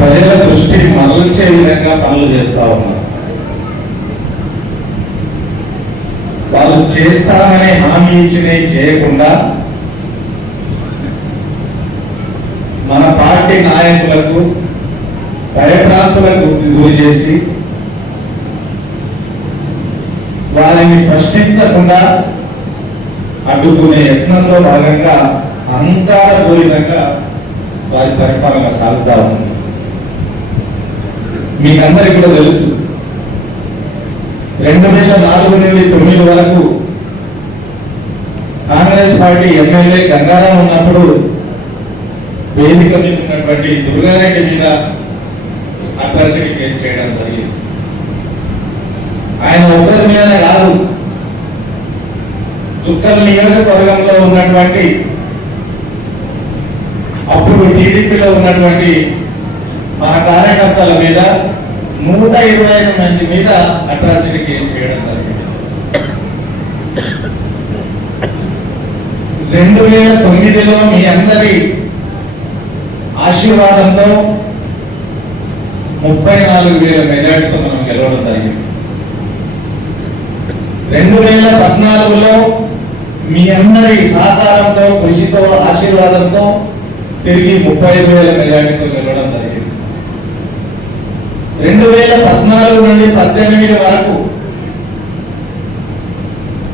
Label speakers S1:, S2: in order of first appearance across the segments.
S1: ప్రజల దృష్టిని మరల్చే విధంగా పనులు చేస్తా ఉన్నారు. వాళ్ళు చేస్తామని హామీ ఇచ్చినవి చేయకుండా మన పార్టీ నాయకులకు భయప్రాంతులకు గురి చేసి వారిని ప్రశ్నించకుండా అడ్డుకునే యత్నంలో భాగంగా అహంకారపూరితంగా వారి పరిపాలన సాగుతా ఉంది. మీకందరికి కూడా తెలుసు. రెండు వేల నాలుగు నుండి తొమ్మిది వరకు కాంగ్రెస్ పార్టీ ఎమ్మెల్యే గంగారాం ఉన్నప్పుడు వేదిక మీద ఉన్నటువంటి దుర్గారెడ్డి మీద అట్రాసిటీ కేసు చేయడం జరిగింది. ఆయన ఒక్కరి మీదనే కాదు చుక్కల నియోజకవర్గంలో ఉన్నటువంటి అప్పుడు టీడీపీలో ఉన్నటువంటి మన కార్యకర్తల మీద నూట ఇరవై ఐదు మంది మీద అట్రాసిటీ కేసు చేయడం జరిగింది. రెండు వేల తొమ్మిదిలో మీ అందరి ఆశీర్వాదంతో ముప్పై నాలుగు వేల మెజార్టీతో మనం గెలవడం జరిగింది. రెండు వేల పద్నాలుగులో మీ అందరి సహకారంతో కృషితో ఆశీర్వాదంతో తిరిగి ముప్పై ఐదు వేల మెజార్టీతో గెలవడం జరిగింది రెండు వేల పద్నాలుగు నుండి పద్దెనిమిది వరకు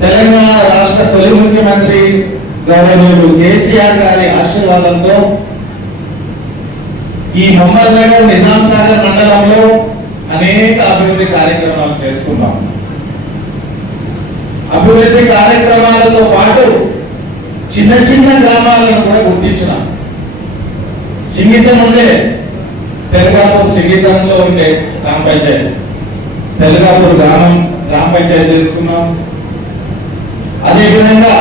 S1: తెలంగాణ రాష్ట్ర తొలి ముఖ్యమంత్రి గౌరవనీయులు కేసీఆర్ గారి ఆశీర్వాదంతో ఈ మహమ్మద్ నగర్ నిజాం సాగర్ మండలంలో అనేక అభివృద్ధి కార్యక్రమాలు చేసుకున్నాం. అభివృద్ధి కార్యక్రమాలతో పాటు చిన్న చిన్న గ్రామాలను కూడా గుర్తించినాం. సింగితం ఉండే తెలుగాపూర్ సిగితంలో ఉండే గ్రామ పంచాయతీ. తెలుగాపూర్ గ్రామం గ్రామ పంచాయతీ చేసుకున్నాం. అదేవిధంగా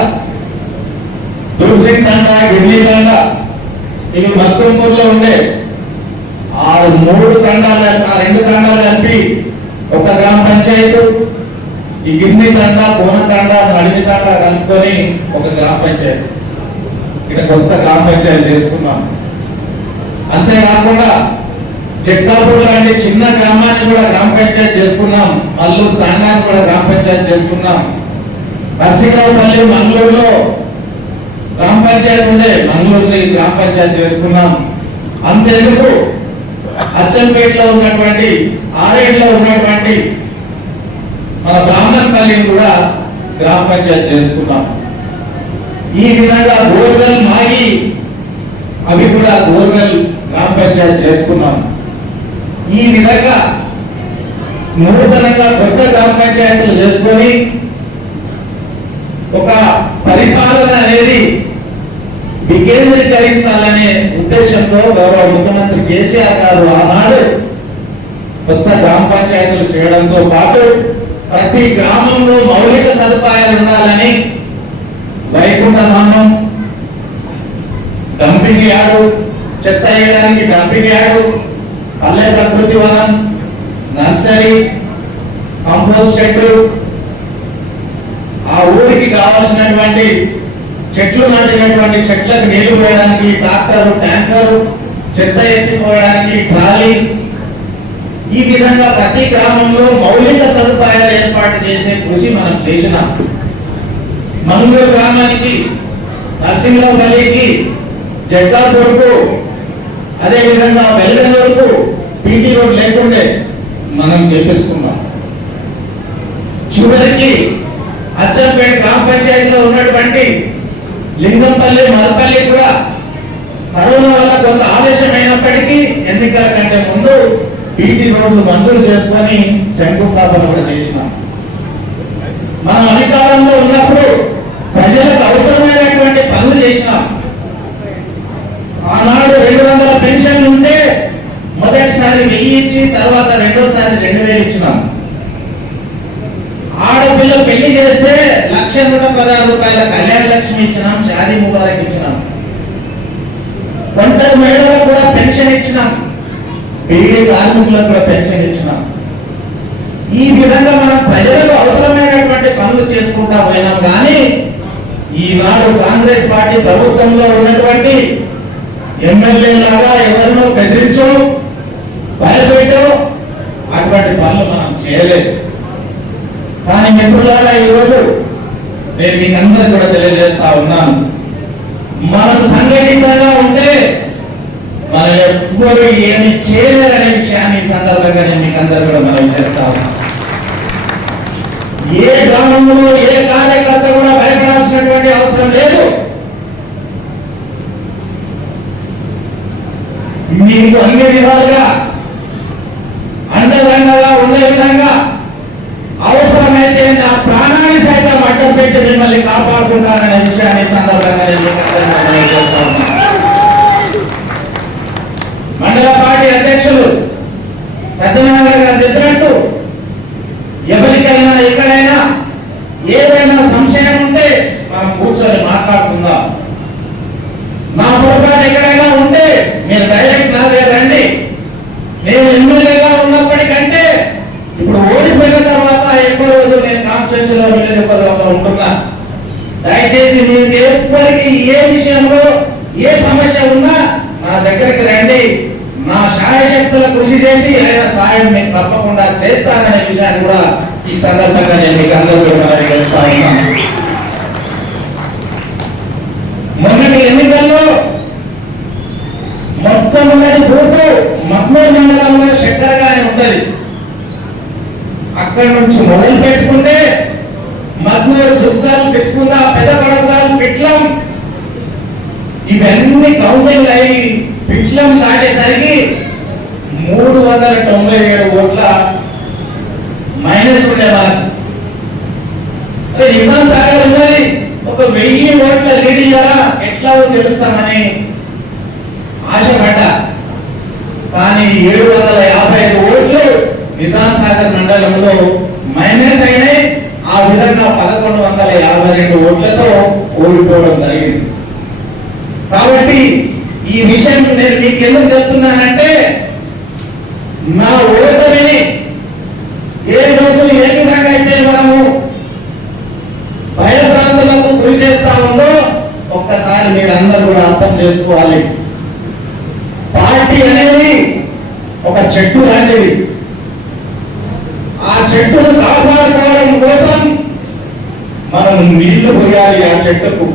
S1: దుర్సింగ్ తండ గిడ్లీ తండ ఇవి మత్తుపూర్లో ఉండే ఆ మూడు తండాలు ఆ రెండు తండాలు కలిపి ఒక గ్రామ పంచాయతీ. ఈ గిన్నె తండ కోన తండ నడిమి తండ కలుపుకొని ఒక గ్రామ పంచాయతీ. ఇక్కడ కొత్త గ్రామ పంచాయతీ చేసుకున్నాం. అంతేకాకుండా చిత్తాపూర్ లాంటి చిన్న గ్రామాన్ని కూడా గ్రామ పంచాయతీ చేసుకున్నాం. మల్లూరు ప్రాంతాన్ని కూడా గ్రామ పంచాయతీ చేసుకున్నాం. నర్సింగరావుపల్లి మంగళూరులో గ్రామ పంచాయతీ ఉండే మంగళూరుని గ్రామ పంచాయతీ చేసుకున్నాం. అంతేందుకు అచ్చంపేటలో ఉన్నటువంటి ఆరేడులో ఉన్నటువంటి మన బ్రాహ్మణపల్లిని కూడా గ్రామ పంచాయతీ చేసుకున్నాం. ఈ విధంగా గోర్వెల్ మాగి అవి కూడా గోర్వెల్ గ్రామ పంచాయతీ చేసుకున్నాం. ఈ విధంగా నూతనంగా కొత్త గ్రామ పంచాయతీలు చేసుకొని ఒక పరిపాలన అనేది వికేంద్రీకరించాలనే ఉద్దేశంతో గౌరవ ముఖ్యమంత్రి కేసీఆర్ గారు ఆనాడు కొత్త గ్రామ పంచాయతీలు చేయడంతో పాటు ప్రతి గ్రామంలో మౌలిక సదుపాయాలు ఉండాలని వైకుంఠధామం డంపింగ్ యార్డు చెత్త వేయడానికి డంపింగ్ యార్డు పల్లె ప్రకృతి వనం నర్సరీ కంపోస్ట్ చెట్లు ఆ ఊరికి కావాల్సినటువంటి చెట్లు నాటినటువంటి చెట్లకు నీళ్ళు పోయడానికి ట్రాక్టర్ ట్యాంకర్ చెత్త ఎత్తిపోయడానికి ట్రాలీ. ఈ విధంగా ప్రతి గ్రామంలో మౌలిక సదుపాయాలు ఏర్పాటు చేసే కృషి మనం చేసినాం. మంగళూరు గ్రామానికి నరసింహపల్లికి జగ్గాపూర్కు అదే విధంగా వరకు పీటీ రోడ్ లేకుండే మనం చేపించుకున్నాం. చివరికి అచ్చంపేట గ్రామ పంచాయతీలో ఉన్నటువంటి లింగంపల్లి మరపల్లి కూడా కరోనా వల్ల కొంత ఆలస్యమైనప్పటికీ ఎన్నికల కంటే ముందు పీటీ రోడ్లు మంజూరు చేసుకొని శంకుస్థాపన కూడా చేసినాం. మనం అధికారంలో ఉన్నప్పుడు ప్రజలకు అవసరమైనటువంటి పనులు చేసినాం ఆనాడు రెండు వందల పెన్షన్లు ఉంటే మొదటిసారి వెయ్యి ఇచ్చి తర్వాత రెండోసారి రెండు వేలు ఇచ్చినాం. ఆడపిల్ల పెళ్ళి చేస్తే లక్ష నూట పదహారు రూపాయల కళ్యాణ లక్ష్మి ఇచ్చినాం షాదీ ముబారక్ ఇచ్చినాం. ఒంటరి మహిళలకు కూడా పెన్షన్ ఇచ్చినాం. బీడీ కార్మికులకు కూడా పెన్షన్ ఇచ్చినాం. ఈ విధంగా మనం ప్రజలకు అవసరమైనటువంటి పనులు చేసుకుంటా పోయినాం. కానీ ఈనాడు కాంగ్రెస్ పార్టీ ప్రభుత్వంలో ఉన్నటువంటి ఎమ్మెల్యే లాగా ఎవరినో బెదిరించు తెలియలేదు కానీ మిత్రులారా ఈరోజు నేను మీకు అందరూ కూడా తెలియజేస్తా ఉన్నాను. మనం సంఘటితంగా ఉంటే మనం ఎవ్వరు ఏమి చేయలేరనే విషయాన్ని ఈ సందర్భంగా నేను మీకు అందరు కూడా మనం చేస్తా ఏ గ్రామంలో ఏ కార్యకర్త కూడా భయపడాల్సినటువంటి అవసరం లేదు. మీకు అన్ని విధాలుగా కాపాడుకుంటాననే విషయాన్ని సందర్భంగా నేను చేస్తాను అందరికీ మనవి చేస్తా ఉన్నాను. మండల పార్టీ అధ్యక్షులు సత్యనారాయణ గారు చెప్పినట్టు ఎవరికైనా ఎక్కడైనా ఏదైనా సంశయం ఉంటే మనం కూర్చొని మాట్లాడుకుందాం నా పొరపాటు ఎక్కడైనా ఉంటే మీరు డైరెక్ట్ నా దగ్గర రండి నేను ఎమ్మెల్యేగా ఉన్నప్పటికంటే ఇప్పుడు ఓడిపోయిన తర్వాత ఎక్కువ రోజులు నేను కాన్స్టిట్యూషన్లో నియోజకవర్గంలో ఉంటున్నా దయచేసి మీకు ఎప్పటికీ ఏ విషయంలో ఏ సమస్య ఉన్నా నా దగ్గరికి రండి నా శాయశక్తుల కృషి చేసి ఆయన సాయం మీకు తప్పకుండా చేస్తాననే విషయాన్ని కూడా ఈ సందర్భంగా నేను మీకు అందరికీ కూడా ఉన్నాను మొన్నటి ఎన్నికల్లో మొట్టమొదటి బూతు మక్మూర్ మండలంలో చక్కెరగా అని ఉంటుంది. అక్కడి నుంచి మొదలు పెట్టుకుంటే మద్నూరు చుట్టాలు పెంచుకుందా పెద్ద కొడగాలు పిట్లం. ఇవన్నీ కౌంటింగ్ అయి పిట్లం దాటేసరికి మూడు వందల తొంభై ఏడు ఓట్ల మైనస్ ఉండే వాళ్ళకి అరే నిజాం సాగర్ ఉన్నది ఒక వెయ్యి ఓట్ల లీడ్ ఇయ్యాలా ఎట్లా తెలుస్తామని ఆశపడ్డ. కానీ ఏడు వందల యాభై ఐదు ఓట్లు నిజాం సాగర్ మండలంలో మైనస్ అయినాయి ఆ విధంగా పదకొండు వందల యాభై రెండు ఓట్లతో ఓడిపోవడం జరిగింది. కాబట్టి ఈ విషయం నేను మీకు ఎందుకు చెప్తున్నానంటే నా ఓటమిని ఏ రోజు ఏ విధంగా అయితే మనము భయభ్రాంతులకు గురి చేస్తా ఉందో ఒక్కసారి మీరందరూ కూడా అర్థం చేసుకోవాలి. పార్టీ అనేది ఒక చెట్టు లాంటిది. ఆ చెట్టును కాపాడుకోవడం కోసం మనం నీళ్ళు పోయాలి ఆ చెట్టుకు.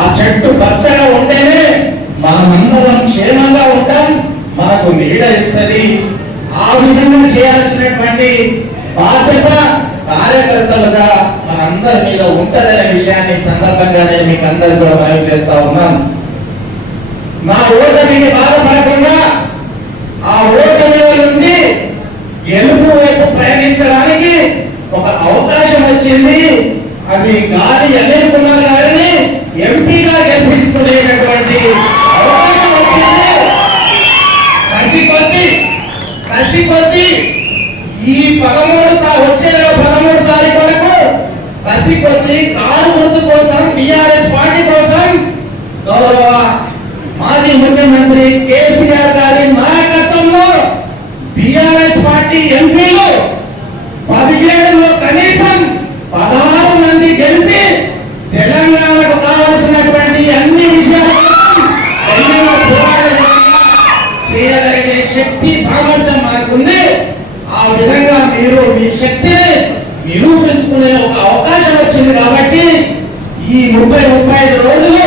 S1: ఆ చెట్టు పచ్చగా ఉంటేనే మనమందరం క్షేమంగా ఉంటాం. మనకు నీడ ఇస్తుంది. ఆ విధంగా చేయాల్సినటువంటి బాధ్యత కార్యకర్తలుగా మనందరి మీద ఉంటుందనే విషయాన్ని సందర్భంగా నేను మీకు అందరు కూడా మనవి చేస్తా ఉన్నాను నా మీద బాధపడకుండా ఆ ఓటమిలో నుండి ఎలుపు వైపు ప్రయాణించడానికి ఒక అవకాశం వచ్చింది. అది గాలి అనిల్ గారిని ఎంపీగా గెలిపించుకునే అవకాశం వచ్చింది కసి కొద్ది కసి కొద్ది ఈ పదమూడు తా- వచ్చే నెల పదమూడు తారీఖు వరకు కసి కొద్ది కారు గుర్తు కోసం బిఆర్ఎస్ పార్టీ కోసం గౌరవ మాజీ ముఖ్యమంత్రి కేసీఆర్ గారి నాయకత్వంలో బిఆర్ఎస్ పార్టీ ఎంపీలు పదిహేడులో కనీసం పదహారు మంది గెలిచి తెలంగాణకు కావలసినటువంటి అన్ని విషయాలు తెలంగాణ పోరాటం చేయగలిగే శక్తి సామర్థ్యం మనకుంది ఆ విధంగా మీరు మీ శక్తిని నిరూపించుకునే ఒక అవకాశం వచ్చింది కాబట్టి ఈ ముప్పై ముప్పై ఐదు రోజులు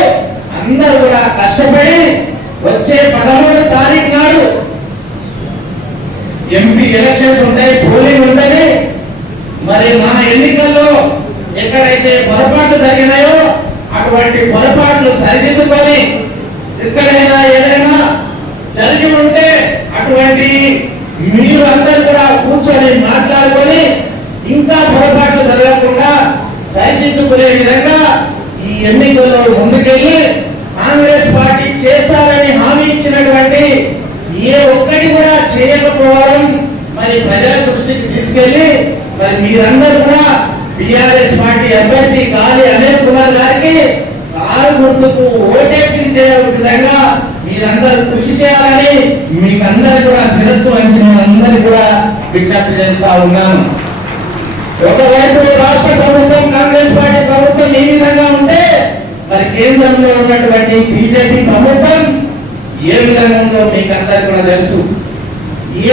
S1: అందరూ కూడా కష్టపడి వచ్చే పదమూడు తారీఖు నాడు ఎంపీ ఎలక్షన్స్ ఉంటాయి పోలింగ్ ఉంటుంది. మరి మా ఎన్నికల్లో ఎక్కడైతే పొరపాట్లు జరిగినాయో అటువంటి పొరపాట్లు సరిదిద్దుకొని ఎక్కడైనా ఏదైనా జరిగి ఉంటే అటువంటి మీరు అందరూ కూడా కూర్చొని మాట్లాడుకొని ఇంకా పొరపాట్లు జరగకుండా సరిదిద్దుకునే విధంగా ఈ ఎన్నికల్లో ముందుకెళ్ళి కాంగ్రెస్ పార్టీ చేస్తారని హామీ ఇచ్చినటువంటి ఏ ఒక్కటి కూడా చేయకపోవడం మరి ప్రజల దృష్టికి తీసుకెళ్ళి మరి మీరందరూ కూడా బిఆర్ఎస్ పార్టీ అభ్యర్థి గాలి అనిల్ కుమార్ గారికి కారు గుర్తుకు ఓటేసించే విధంగా మీరందరూ కృషి చేయాలని మీకందరూ కూడా శిరస్సు వంచి అందరూ కూడా విజ్ఞప్తి చేస్తా ఉన్నాను. ఒకవైపు రాష్ట్ర కేంద్రంలో ఉన్నటువంటి బీజేపీ ప్రభుత్వం ఏ విధంగా ఉందో మీకు అందరికి కూడా తెలుసు.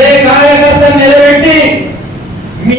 S1: ఏ కార్యకర్త నిలబెట్టి